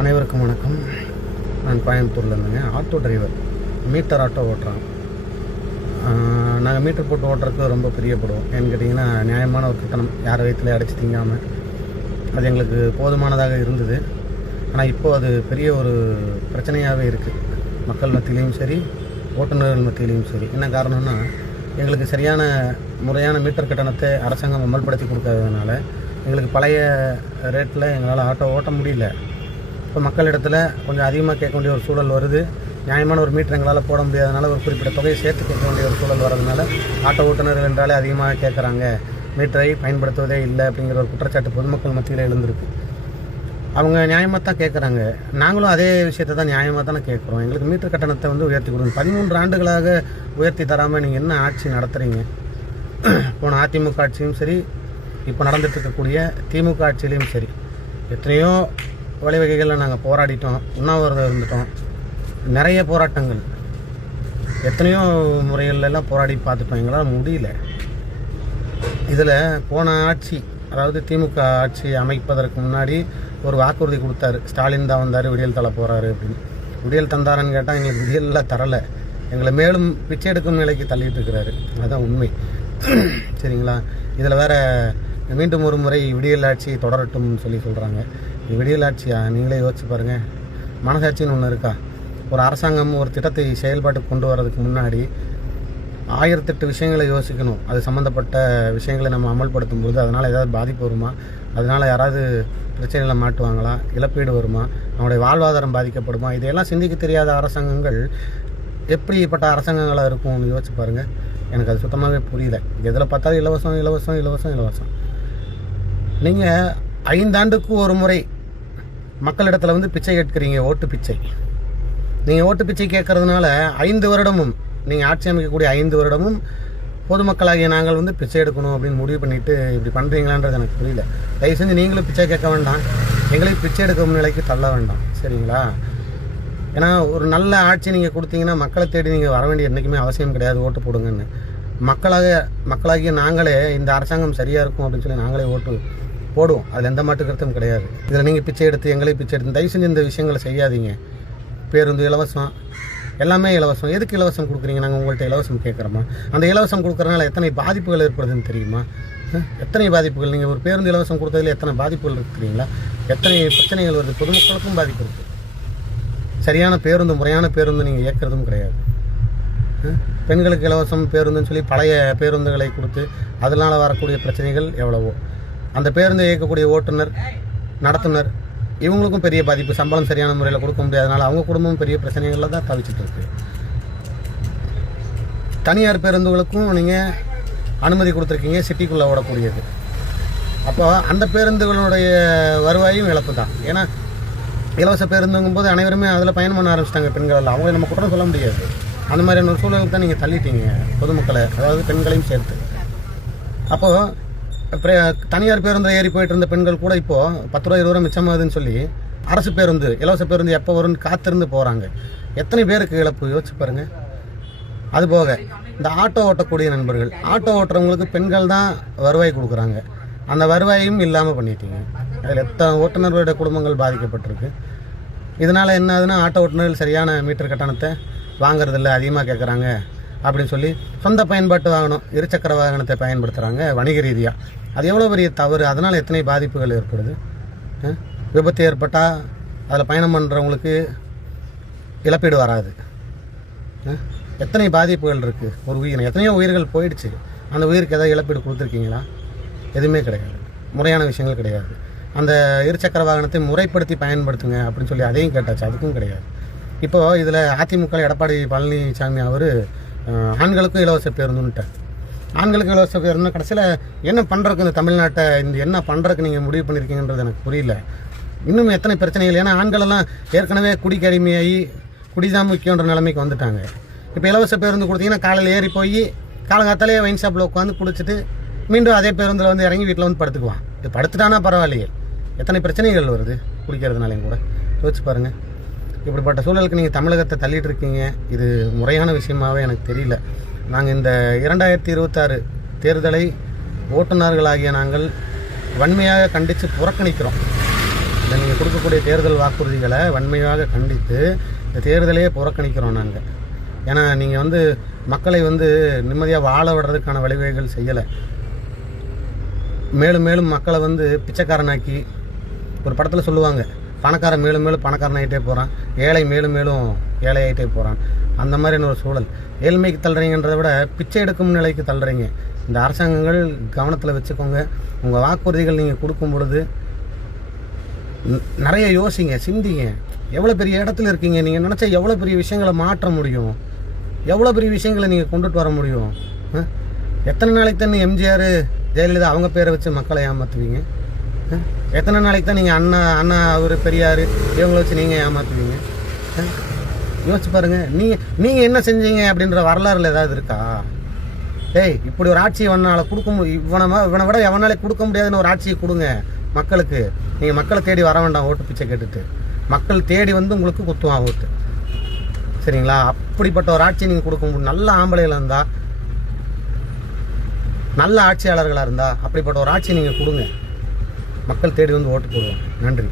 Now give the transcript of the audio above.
அனைவருக்கும் வணக்கம். நான் கோயம்புத்தூரில் இருந்தேங்க. ஆட்டோ டிரைவர், மீட்டர் ஆட்டோ ஓட்டுறோம். நாங்கள் மீட்டர் போட்டு ஓட்டுறதுக்கு ரொம்ப பிரியப்படுவோம். ஏன்னு கேட்டிங்கன்னா, நியாயமான ஒரு கட்டணம், யார் வயிற்றுல அடைச்சி திங்காமல், அது எங்களுக்கு போதுமானதாக இருந்தது. ஆனால் இப்போது அது பெரிய ஒரு பிரச்சனையாகவே இருக்குது. மக்கள் மத்தியிலையும் சரி, ஓட்டுநர்கள் மத்தியிலையும் சரி. என்ன காரணம்னா, எங்களுக்கு சரியான முறையான மீட்டர் கட்டணத்தை அரசாங்கம் அமல்படுத்தி கொடுக்காததுனால எங்களுக்கு பழைய ரேட்டில் எங்களால் ஆட்டோ ஓட்ட முடியல. இப்போ மக்களிடத்தில் கொஞ்சம் அதிகமாக கேட்க வேண்டிய ஒரு சூழல் வருது. நியாயமான ஒரு மீட்டர் எங்களால் போட முடியாதனால ஒரு குறிப்பிட்ட தொகையை சேர்த்து கேட்க வேண்டிய ஒரு சூழல் வரதுனால ஆட்டோ ஓட்டுநர்கள் என்றாலே அதிகமாக கேட்குறாங்க, மீட்டரை பயன்படுத்துவதே இல்லை அப்படிங்கிற ஒரு குற்றச்சாட்டு பொதுமக்கள் மத்தியில் எழுந்திருக்கு. அவங்க நியாயமாக தான் கேட்குறாங்க. நாங்களும் அதே விஷயத்தை தான் நியாயமாக தானே கேட்குறோம். எங்களுக்கு மீட்டர் கட்டணத்தை உயர்த்தி கொடுங்க. 13 ஆண்டுகளாக உயர்த்தி தராமல் நீங்கள் என்ன ஆட்சி நடத்துகிறீங்க? போன அதிமுக ஆட்சியும் சரி, இப்போ நடந்துட்டு இருக்கக்கூடிய திமுக ஆட்சியிலையும் சரி, எத்தனையோ வழிவகைகளில் நாங்கள் போராடிட்டோம், உண்ணாவிரதம் இருந்துட்டோம், நிறைய போராட்டங்கள், எத்தனையோ முறைகள்லாம் போராடி பார்த்துட்டோம். எங்களால் முடியல. இதில் போன ஆட்சி, அதாவது திமுக ஆட்சி அமைப்பதற்கு முன்னாடி ஒரு வாக்குறுதி கொடுத்தாரு. ஸ்டாலின் தான் வந்தார், விடியல் தர போகிறாரு அப்படின்னு. விடியல் தந்தாரன்னு கேட்டால் எங்களுக்கு விடியல்லாம் தரலை. எங்களை மேலும் பிச்சை எடுக்கும் நிலைக்கு தள்ளிட்டு இருக்கிறாரு. அதுதான் உண்மை. சரிங்களா? இதில் வேறு மீண்டும் ஒரு முறை விடியல் ஆட்சி தொடரட்டும்னு சொல்கிறாங்க. இது விடியல் ஆட்சியா? நீங்களே யோசிச்சு பாருங்கள். மனசாட்சின்னு ஒன்று இருக்கா? ஒரு அரசாங்கம் ஒரு திட்டத்தை செயல்பாட்டுக்கு கொண்டு வரதுக்கு முன்னாடி 1008 விஷயங்களை யோசிக்கணும். அது சம்மந்தப்பட்ட விஷயங்களை நம்ம அமல்படுத்தும் போது அதனால் ஏதாவது பாதிப்பு வருமா? அதனால் யாராவது பிரச்சனையில் மாட்டுவாங்களா? இழப்பீடு வருமா? அவங்களுடைய வாழ்வாதாரம் பாதிக்கப்படுமா? இதையெல்லாம் சிந்திக்க தெரியாத அரசாங்கங்கள் எப்படிப்பட்ட அரசாங்கங்களாக இருக்கும்னு யோசிச்சு பாருங்கள். எனக்கு அது சுத்தமாகவே புரியல. எதில் பார்த்தாலும் இலவசம் இலவசம் இலவசம் இலவசம். நீங்கள் 5 ஆண்டுக்கு ஒரு முறை மக்களிடத்தில் பிச்சை கேட்குறீங்க, ஓட்டு பிச்சை. நீங்கள் ஓட்டு பிச்சை கேட்கறதுனால 5 வருடமும், நீங்கள் ஆட்சி அமைக்கக்கூடிய 5 வருடமும் பொதுமக்களாகிய நாங்கள் பிச்சை எடுக்கணும் அப்படின்னு முடிவு பண்ணிவிட்டு இப்படி பண்ணுறீங்களான்றது எனக்கு புரியல. தயவு செஞ்சு நீங்களும் பிச்சை கேட்க வேண்டாம், எங்களையும் பிச்சை எடுக்கும் நிலைக்கு தள்ள வேண்டாம். சரிங்களா? ஏன்னா ஒரு நல்ல ஆட்சி நீங்கள் கொடுத்தீங்கன்னா மக்களை தேடி நீங்கள் வர வேண்டிய என்றைக்குமே அவசியம் கிடையாது ஓட்டு போடுங்கன்னு. மக்களாகிய நாங்களே இந்த அரசாங்கம் சரியாக இருக்கும் அப்படின்னு சொல்லி நாங்களே ஓட்டு போடுவோம். அதில் எந்த மாட்டு கருத்தும் கிடையாது. இதில் நீங்கள் பிச்சை எடுத்து எங்களையும் பிச்சை எடுத்து தயவு செஞ்சு இந்த விஷயங்களை செய்யாதீங்க. பேருந்து இலவசம், எல்லாமே இலவசம். எதுக்கு இலவசம் கொடுக்குறீங்க? நாங்கள் உங்கள்கிட்ட இலவசம் கேட்குறோமா? அந்த இலவசம் கொடுக்குறதுனால எத்தனை பாதிப்புகள் ஏற்படுதுன்னு தெரியுமா? எத்தனை பாதிப்புகள்? நீங்கள் ஒரு பேருந்து இலவசம் கொடுத்ததில் எத்தனை பாதிப்புகள் இருக்கிறீங்களா? எத்தனை பிரச்சனைகள் வருது? பொதுமக்களுக்கும் பாதிப்பு இருக்குது. சரியான பேருந்து, முறையான பேருந்து நீங்கள் இயக்கிறதும் கிடையாது. பெண்களுக்கு இலவசம் பேருந்துன்னு சொல்லி பழைய பேருந்துகளை கொடுத்து அதனால் வரக்கூடிய பிரச்சனைகள் எவ்வளவோ. அந்த பேருந்தை இயக்கக்கூடிய ஓட்டுநர், நடத்துனர், இவங்களுக்கும் பெரிய பாதிப்பு. சம்பளம் சரியான முறையில் கொடுக்க முடியாதனால அவங்க குடும்பமும் பெரிய பிரச்சனைகளில் தான் தவிச்சிட்டு இருக்கு. தனியார் பேருந்துகளுக்கும் நீங்கள் அனுமதி கொடுத்துருக்கீங்க, சிட்டிக்குள்ளே ஓடக்கூடியது. அப்போ அந்த பேருந்துகளுடைய வருவாயும் இழப்பு தான். ஏன்னா இலவச பேருந்துங்கும் போது அனைவருமே அதில் பயணம் பண்ண ஆரம்பிச்சிட்டாங்க. பெண்கள் அவங்கள நம்ம குற்றம் சொல்ல முடியாது. அந்த மாதிரியான ஒரு சூழலுக்கு தான் நீங்கள் தள்ளிட்டீங்க பொதுமக்களை, அதாவது பெண்களையும் சேர்த்து. அப்போது தனியார் பேருந்து ஏறி போயிட்டு இருந்த பெண்கள் கூட இப்போது 10 ரூபா 20 ரூபா மிச்சமாகுதுன்னு சொல்லி அரசு பேருந்து, இலவச பேருந்து எப்போ வரும்னு காத்திருந்து போகிறாங்க. எத்தனை பேருக்கு இழப்பு யோசிச்சு பாருங்கள். அதுபோக இந்த ஆட்டோ ஓட்டக்கூடிய நண்பர்கள், ஆட்டோ ஓட்டுறவங்களுக்கு பெண்கள் தான் வருவாய் கொடுக்குறாங்க. அந்த வருவாயும் இல்லாமல் பண்ணிட்டீங்க. அதில் எத்தனை ஓட்டுநர்களுடைய குடும்பங்கள் பாதிக்கப்பட்டிருக்கு. இதனால் என்ன ஆகுதுன்னா, ஆட்டோ ஓட்டுநர்கள் சரியான மீட்டர் கட்டணத்தை வாங்குறதில்ல, அதிகமாக கேட்குறாங்க அப்படின்னு சொல்லி சொந்த பயன்பாட்டு வாகனம், இருசக்கர வாகனத்தை பயன்படுத்துகிறாங்க வணிக ரீதியாக. அது எவ்வளோ பெரிய தவறு. அதனால் எத்தனை பாதிப்புகள் ஏற்படுது. விபத்து ஏற்பட்டால் அதில் பயணம் பண்ணுறவங்களுக்கு இழப்பீடு வராது. எத்தனை பாதிப்புகள் இருக்குது. ஒரு உயிர், எத்தனையோ உயிர்கள் போயிடுச்சு. அந்த உயிருக்கு ஏதாவது இழப்பீடு கொடுத்துருக்கீங்களா? எதுவுமே கிடையாது. முறையான விஷயங்கள் கிடையாது. அந்த இருசக்கர வாகனத்தை முறைப்படுத்தி பயன்படுத்துங்க அப்படின்னு சொல்லி அதையும் கேட்டாச்சு, அதுக்கும் கிடையாது. இப்போது இதில் அதிமுக எடப்பாடி பழனிசாமி அவர் ஆண்களுக்கும் இலவச பேருந்துன்ட்டார். ஆண்களுக்கும் இலவச பேருந்து கடைசியில் என்ன பண்ணுறதுக்கு இந்த தமிழ்நாட்டை என்ன பண்ணுறதுக்கு நீங்கள் முடிவு பண்ணியிருக்கீங்கன்றது எனக்கு புரியல. இன்னும் எத்தனை பிரச்சனைகள். ஏன்னா ஆண்களெல்லாம் ஏற்கனவே குடிக்கு அடிமையாகி குடிதான் முக்கியன்ற நிலைமைக்கு வந்துட்டாங்க. இப்போ இலவச பேருந்து கொடுத்தீங்கன்னா காலையில் ஏறி போய் காலங்காத்தாலே வைன் ஷாப்பில் உட்காந்து குடிச்சிட்டு மீண்டும் அதே பேருந்தில் இறங்கி வீட்டில் படுத்துக்குவான். இது படுத்துட்டானா பரவாயில்லையே, எத்தனை பிரச்சனைகள் வருது குடிக்கிறதுனாலையும் கூட. யோசிச்சு பாருங்கள். இப்படிப்பட்ட சூழலுக்கு நீங்கள் தமிழகத்தை தள்ளிட்டு இருக்கீங்க. இது முறையான விஷயமாகவே எனக்கு தெரியல. நாங்கள் இந்த 2026 தேர்தலை ஓட்டுநர்களாகிய நாங்கள் வன்மையாக கண்டித்து புறக்கணிக்கிறோம். இந்த நீங்கள் கொடுக்கக்கூடிய தேர்தல் வாக்குறுதிகளை வன்மையாக கண்டித்து இந்த தேர்தலையே புறக்கணிக்கிறோம் நாங்கள். ஏன்னா நீங்கள் வந்து மக்களை வந்து நிம்மதியாக வாழ விடுறதுக்கான வழிவகைகள் செய்யலை. மேலும் மேலும் மக்களை வந்து பிச்சைக்காரனாக்கி, ஒரு படத்தில் சொல்லுவாங்க, பணக்காரன் மேலும் மேலும் பணக்காரனாகிட்டே போகிறான், ஏழை மேலும் மேலும் ஏழையாகிட்டே போகிறான். அந்த மாதிரியான ஒரு சூழல். ஏழ்மைக்கு தள்ளுறீங்கன்றதை விட பிச்சை எடுக்கும் நிலைக்கு தள்ளுறீங்க. இந்த அரசாங்கங்கள் கவனத்தில் வச்சுக்கோங்க. உங்கள் வாக்குறுதிகள் நீங்கள் கொடுக்கும் பொழுது நிறைய யோசிங்க, சிந்திங்க. எவ்வளோ பெரிய இடத்துல இருக்கீங்க, நீங்கள் நினச்சா எவ்வளோ பெரிய விஷயங்களை மாற்ற முடியும், எவ்வளோ பெரிய விஷயங்களை நீங்கள் கொண்டுட்டு வர முடியும். எத்தனை நாளைக்கு தான் எம்ஜிஆர் ஜெயலலிதா அவங்க பேரை வச்சு மக்களை ஏமாற்றுவீங்க? எத்தனை நாளைக்கு தான் நீங்கள் அண்ணா அவர் பெரியார் இவங்களை வச்சு நீங்கள் ஏமாற்றுவீங்க? யோசிச்சு பாருங்கள். நீங்கள் என்ன செஞ்சீங்க அப்படின்ற வரலாறுல ஏதாவது இருக்கா? இப்படி ஒரு ஆட்சியை இவனை விட எவனாலே கொடுக்க முடியாதுன்னு ஒரு ஆட்சியை கொடுங்க மக்களுக்கு. நீங்கள் மக்களை தேடி வர வேண்டாம் ஓட்டு பிச்சை கேட்டுட்டு. மக்கள் தேடி வந்து உங்களுக்கு குத்துவான் ஓட்டு. சரிங்களா? அப்படிப்பட்ட ஒரு ஆட்சியை நீங்கள் கொடுக்க முடியும். நல்ல ஆம்பளையில் இருந்தால், நல்ல ஆட்சியாளர்களாக இருந்தால் அப்படிப்பட்ட ஒரு ஆட்சியை நீங்கள் கொடுங்க. மக்கள் தேடி வந்து ஓட்டு போடுவாங்க. நன்றி.